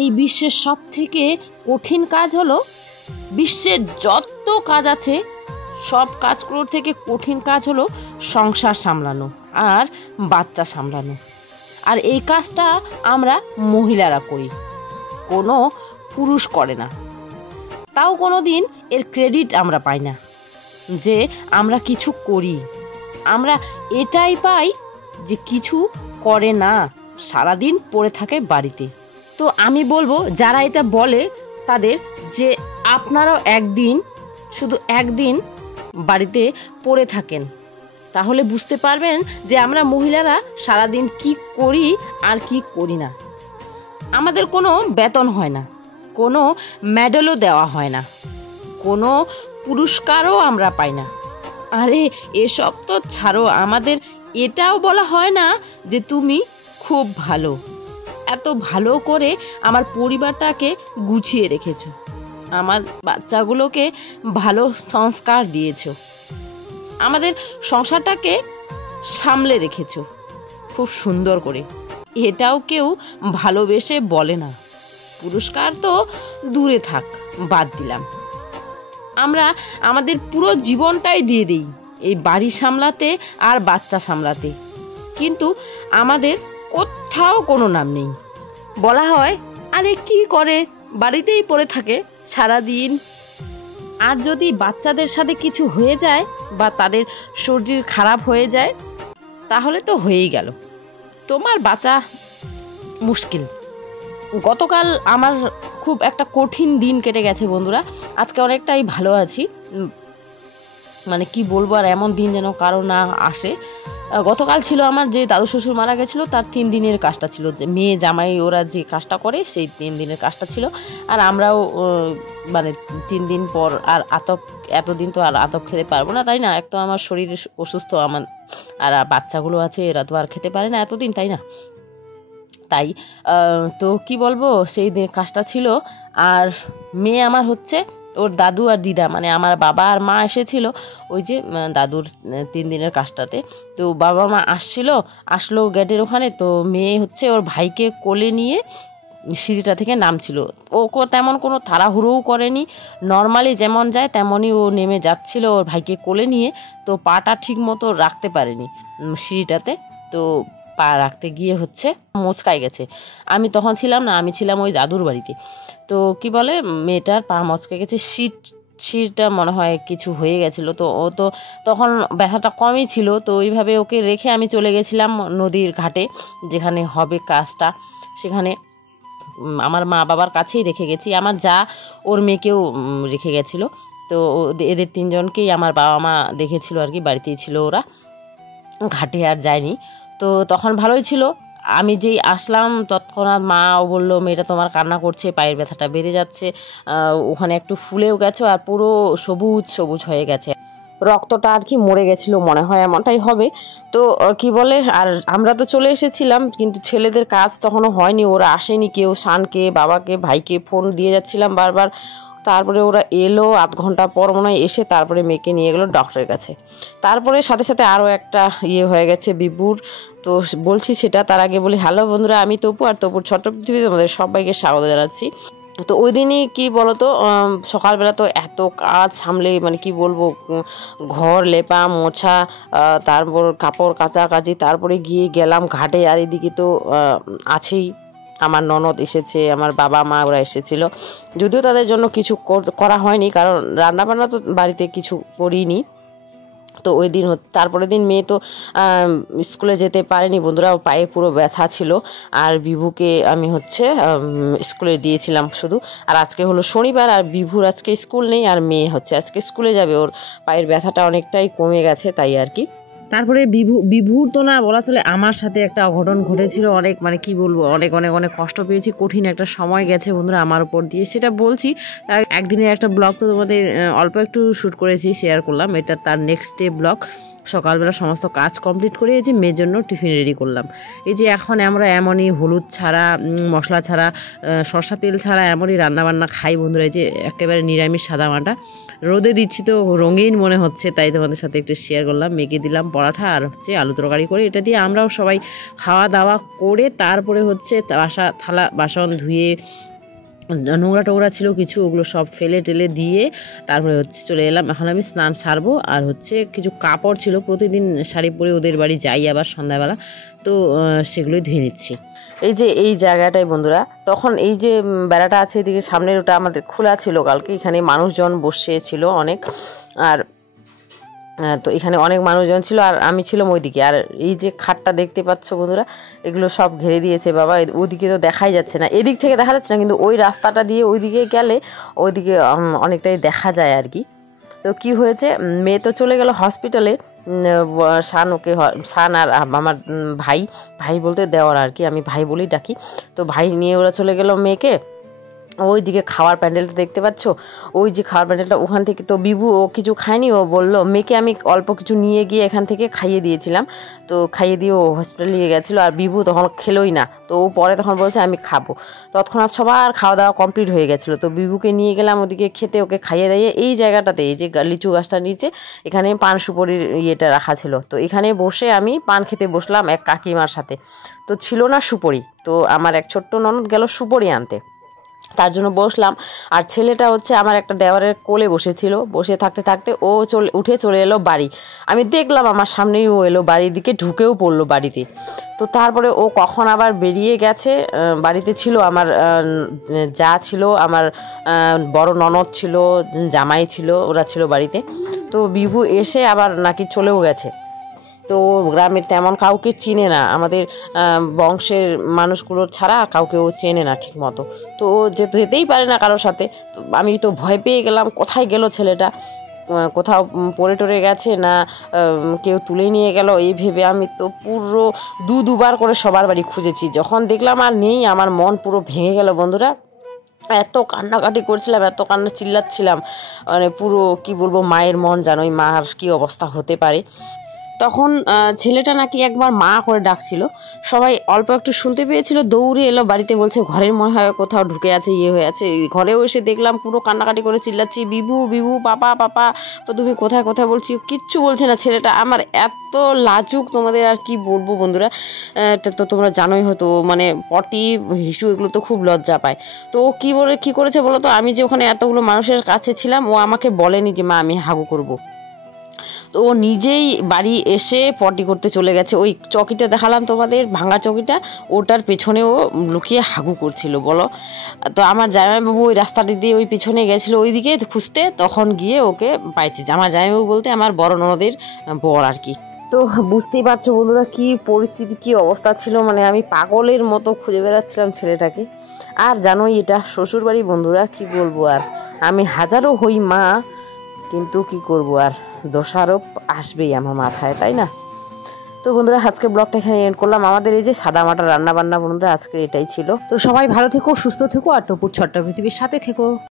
এই বিশ্বের সব থেকে কঠিন কাজ হলো, বিশ্বের যত কাজ আছে সব কাজগুলোর থেকে কঠিন কাজ হলো সংসার সামলানো আর বাচ্চা সামলানো। আর এই কাজটা আমরা মহিলারা করি, কোনো পুরুষ করে না। তাও কোনো দিন এর ক্রেডিট আমরা পাই না যে আমরা কিছু করি। আমরা এটাই পাই যে কিছু করে না, সারাদিন পড়ে থাকে বাড়িতে। তো আমি বলবো যারা এটা বলে তাদের যে আপনারাও একদিন, শুধু একদিন বাড়িতে পড়ে থাকেন, তাহলে বুঝতে পারবেন যে আমরা মহিলারা সারাদিন কি করি আর কি করি না। আমাদের কোনো বেতন হয় না, কোনো মেডেলও দেওয়া হয় না, কোনো পুরস্কারও আমরা পাই না। আরে এসব তো ছাড়ো, আমাদের এটাও বলা হয় না যে তুমি খুব ভালো, এত ভালো করে আমার পরিবারটাকে গুছিয়ে রেখেছো, আমার বাচ্চাগুলোকে ভালো সংস্কার দিয়েছো, আমাদের সংসারটাকে সামলে রেখেছো খুব সুন্দর করে। এটাও কেউ ভালোবেসে বলে না। পুরস্কার তো দূরে থাক, বাদ দিলাম। আমরা আমাদের পুরো জীবনটাই দিয়ে দিই এই বাড়ি সামলাতে আর বাচ্চা সামলাতে, কিন্তু আমাদের কোথাও কোনো নাম নেই। বলা হয় আরে কি করে, বাড়িতেই পড়ে থাকে সারাদিন। আর যদি বাচ্চাদের সাথে কিছু হয়ে যায় বা তাদের শরীর খারাপ হয়ে যায় তাহলে তো হয়েই গেল, তোমার বাঁচা মুশকিল। গতকাল আমার খুব একটা কঠিন দিন কেটে গেছে বন্ধুরা, আজকে অনেকটাই ভালো আছি। মানে কি বলবো, আর এমন দিন যেন কারো না আসে। গতকাল ছিল আমার যে দাদু শ্বশুর মারা গেছিলো তার 3 দিনের কাজটা ছিল, যে মেয়ে জামাই ওরা যে কাজটা করে সেই 3 দিনের কাজটা ছিল। আর আমরাও মানে 3 দিন পর আর এতদিন তো আর আতপ খেতে পারবো না, তাই না? এক তো আমার শরীর অসুস্থ, আমার আর বাচ্চাগুলো আছে, এরা তো আর খেতে পারে না এতদিন, তাই না? তাই তো কি বলবো, সেই কাজটা ছিল। আর মেয়ে আমার হচ্ছে ওর দাদু আর দিদা, মানে আমার বাবা আর মা এসেছিল ওই যে দাদুর 3 দিনের কাজটাতে। তো বাবা মা আসলো গেটের ওখানে। তো মেয়ে হচ্ছে ওর ভাইকে কোলে নিয়ে সিঁড়িটা থেকে নামছিল। ও তেমন কোনো তাড়াহুড়োও করেনি, নর্মালি যেমন যায় তেমনই ও নেমে যাচ্ছিল ওর ভাইকে কোলে নিয়ে। তো পাটা ঠিক মতো রাখতে পারেনি সিঁড়িটাতে, তো পা রাখতে গিয়ে হচ্ছে মোচকাই গেছে। আমি তখন ছিলাম না, আমি ছিলাম ওই দাদুর বাড়িতে। তো কি বলে, মেয়েটার পা মচকে গেছে, শীতটা মনে হয় কিছু হয়ে গেছিলো। তো ও তো তখন ব্যথাটা কমই ছিল। তো ওইভাবে ওকে রেখে আমি চলে গেছিলাম নদীর ঘাটে, যেখানে হবে কাজটা, সেখানে আমার মা বাবার কাছেই রেখে গেছি। আমার যা ওর মেয়েকেও রেখে গেছিলো। তো এদের 3 জনকেই আমার বাবা মা দেখেছিল আর কি, বাড়িতেই ছিল ওরা, ঘাটে আর যায়নি। তো তখন ভালোই ছিল। আমি যেই আসলাম তৎক্ষণাৎ মাও বললো, মেয়েটা তোমার কান্না করছে, পায়ের ব্যথাটা বেড়ে যাচ্ছে, ওখানে একটু ফুলেও গেছো আর পুরো সবুজ সবুজ হয়ে গেছে, রক্তটা আর কি মরে গেছিলো মনে হয়, এমনটাই হবে। তো কি বলে, আর আমরা তো চলে এসেছিলাম, কিন্তু ছেলেদের কাজ তখনও হয়নি, ওরা আসেনি কেউ, শানকে বাবাকে ভাইকে ফোন দিয়ে যাচ্ছিলাম বারবার। তারপরে ওরা এলো 1/2 ঘন্টা পর মনে হয় এসে তারপরে মেয়েকে নিয়ে গেলো ডক্টরের কাছে। তারপরে সাথে সাথে আরও একটা হয়ে গেছে বিভুর। তো বলছি সেটা, তার আগে বলি হ্যালো বন্ধুরা, আমি তপু, আর তপুর ছোট্ট পৃথিবীতে তোমাদের সবাইকে স্বাগত জানাচ্ছি। তো ওই দিনই কী বলতো, সকালবেলা তো এত কাজ সামলে, মানে কি বলবো, ঘর লেপা মোছা, তারপর কাপড় কাচাকাচি, তারপরে গিয়ে গেলাম ঘাটে। আর এদিকে তো আছেই আমার ননদ এসেছে, আমার বাবা মা ওরা এসেছিল, যদিও তাদের জন্য কিছু করা হয়নি, কারণ রান্নাবান্না তো বাড়িতে কিছু করিনি। তো ওই দিন তারপরের দিন মেয়ে তো স্কুলে যেতে পারেনি বন্ধুরা, পায়ে পুরো ব্যথা ছিল। আর বিভুকে আমি হচ্ছে স্কুলে দিয়েছিলাম শুধু। আর আজকে হলো শনিবার, আর বিভুর আজকে স্কুল নেই, আর মেয়ে হচ্ছে আজকে স্কুলে যাবে, ওর পায়ের ব্যথাটা অনেকটাই কমে গেছে, তাই আর কি। তারপরে বিভুর তো না বলা চলে, আমার সাথে একটা অঘটন ঘটেছিল, অনেক মানে কি বলবো, অনেক অনেক অনেক কষ্ট পেয়েছি, কঠিন একটা সময় গেছে বন্ধুরা আমার উপর দিয়ে, সেটা বলছি। একদিনের একটা ব্লগ তো তোমাদের অল্প একটু শ্যুট করেছি, শেয়ার করলাম, এটা তার নেক্সট ডে ব্লগ। সকালবেলা সমস্ত কাজ কমপ্লিট করে এই যে মেয়ের জন্য টিফিন রেডি করলাম। এই যে এখন আমরা এমনই হলুদ ছাড়া, মশলা ছাড়া, সরষা তেল ছাড়া এমনই রান্নাবান্না খাই বন্ধুরা। এই যে একেবারে নিরামিষ সাদামাটা রোদে দিচ্ছি তো রঙিন মনে হচ্ছে, তাই তোমাদের সাথে একটু শেয়ার করলাম। মেয়েকে দিলাম পরাঠা আর হচ্ছে আলু তরকারি করে, এটা দিয়ে আমরাও সবাই খাওয়া দাওয়া করে তারপরে হচ্ছে থালা বাসন ধুয়ে নোংরা টোংরা ছিল কিছু, ওগুলো সব ফেলে টেলে দিয়ে তারপরে হচ্ছে চলে এলাম। এখন আমি স্নান সারবো আর হচ্ছে কিছু কাপড় ছিল, প্রতিদিন শাড়ি পরে ওদের বাড়ি যাই আবার সন্ধ্যাবেলা, তো সেগুলোই ধুয়ে নিচ্ছি। এই যে এই জায়গাটায় বন্ধুরা, তখন এই যে বেড়াটা আছে এদিকে সামনের, ওটা আমাদের খোলা ছিল কালকে। এখানে মানুষজন বসেছিল অনেক, আর তো এখানে অনেক মানুষজন ছিল আর আমি ছিলাম ওইদিকে। আর এই যে খাটটা দেখতে পাচ্ছ বন্ধুরা, এগুলো সব ঘিরে দিয়েছে বাবা। ওইদিকে তো দেখাই যাচ্ছে না, এদিক থেকে দেখা যাচ্ছে না, কিন্তু ওই রাস্তাটা দিয়ে ওইদিকে গেলে ওইদিকে অনেকটাই দেখা যায় আর কি। তো কি হয়েছে, মেয়ে তো চলে গেল হসপিটালে, শান আর আমার ভাই বলতে দেওয়ার আর কি, আমি ভাই বলেই ডাকি। তো ভাই নিয়ে ওরা চলে গেল মেয়েকে ওই দিকে খাওয়ার প্যান্ডেলটা দেখতে পাচ্ছ, ওই যে খাওয়ার প্যান্ডেলটা, ওখান থেকে। তো বিভু ও কিছু খায়নি, ও বললো মেয়েকে আমি অল্প কিছু নিয়ে গিয়ে এখান থেকে খাইয়ে দিয়েছিলাম, তো খাইয়ে দিয়ে ও হসপিটালে নিয়ে গেছিলো। আর বিভু তখন খেলোই না, তো ও পরে তখন বলছে আমি খাবো। তৎক্ষণাৎ সবার খাওয়া দাওয়া কমপ্লিট হয়ে গেছিলো, তো বিভুকে নিয়ে গেলাম ওদিকে খেতে, ওকে খাইয়ে দিয়ে এই জায়গাটাতে, এই যে লিচু গাছটার নিচে এখানে পান সুপারির ইয়েটা রাখা ছিল, তো এখানে বসে আমি পান খেতে বসলাম এক কাকিমার সাথে। তো ছিল না সুপারি, তো আমার এক ছোট্ট ননদ গেল সুপারি আনতে, তার জন্য বসলাম। আর ছেলেটা হচ্ছে আমার একটা দেওয়ারের কোলে বসেছিল, বসে থাকতে থাকতে ও উঠে চলে এলো বাড়ি। আমি দেখলাম আমার সামনেই ও এলো বাড়ির দিকে, ঢুকেও পড়লো বাড়িতে। তো তারপরে ও কখন আবার বেরিয়ে গেছে, বাড়িতে ছিল আমার যা ছিল, আমার বড় ননদ ছিল, জামাই ছিল, ওরা ছিল বাড়িতে। তো বিভু এসে আবার নাকি চলেও গেছে। তো গ্রামের তেমন কাউকে চিনে না, আমাদের বংশের মানুষগুলো ছাড়া কাউকে ও চেনে না ঠিক মতো। তো ও যেতেই পারে না কারোর সাথে। আমি তো ভয় পেয়ে গেলাম, কোথায় গেল ছেলেটা, কোথাও পড়ে টরে গেছে না কেউ তুলে নিয়ে গেল, এই ভেবে আমি তো পুরো দুবার করে সবার বাড়ি খুঁজেছি। যখন দেখলাম আর নেই, আমার মন পুরো ভেঙে গেল বন্ধুরা। এত কান্নাকাটি করছিলাম, এত কান্না চিল্লাচ্ছিলাম, মানে পুরো কি বলবো, মায়ের মন জানোই মার কী অবস্থা হতে পারে। তখন ছেলেটা নাকি একবার মা করে ডাকছিল, সবাই অল্প একটু শুনতে পেয়েছিল, দৌড়ে এলো বাড়িতে, বলছে ঘরের মনে হয় কোথাও ঢুকে আছে, ইয়ে হয়ে আছে। ঘরেও এসে দেখলাম পুরো কান্নাকাটি করে চিল্লাচ্ছি, বিভু বিভু পাপা পাপা, তো তুমি কোথায় কোথায় বলছি, কিচ্ছু বলছে না ছেলেটা। আমার এত লাজুক, তোমাদের আর কি বলবো বন্ধুরা, তো তোমরা জানোই হয়তো, মানে পটি হিসু এগুলো তো খুব লজ্জা পায়। তো ও কী করেছে বলো তো, আমি যে ওখানে এতগুলো মানুষের কাছে ছিলাম, ও আমাকে বলেনি যে মা আমি হাগু করবো। তো ও নিজেই বাড়ি এসে পটি করতে চলে গেছে। ওই চকিটা দেখালাম তোমাদের, ভাঙা চকিটা, ওটার পেছনে ও লুকিয়ে হাগু করছিল বলো। তো আমার জামাইবাবু ওই রাস্তাটি দিয়ে ওই পিছনে গেছিলো ওই দিকে খুঁজতে, তখন গিয়ে ওকে পাইছি। আমার জামাইবাবু বলতে আমার বড় ননদের বর আর কি। তো বুঝতেই পারছো বন্ধুরা কী পরিস্থিতি, কী অবস্থা ছিল, মানে আমি পাগলের মতো খুঁজে বেড়াচ্ছিলাম ছেলেটাকে। আর জানোই এটা শ্বশুরবাড়ি বন্ধুরা, কি বলবো আর, আমি হাজারও হই মা, কিন্তু কি করব আর, দোষারোপ আসবেই আমার মাথায়, তাই না? তো বন্ধুরা আজকে ব্লগটা এখানে এন্ড করলাম। আমাদের এই যে সাদামাটা রান্না বান্না বন্ধুরা আজকে এটাই ছিল। তো সবাই ভালো থেকো, সুস্থ থেকো, আর তপুর ছোট্ট পৃথিবীর সাথে থেকো।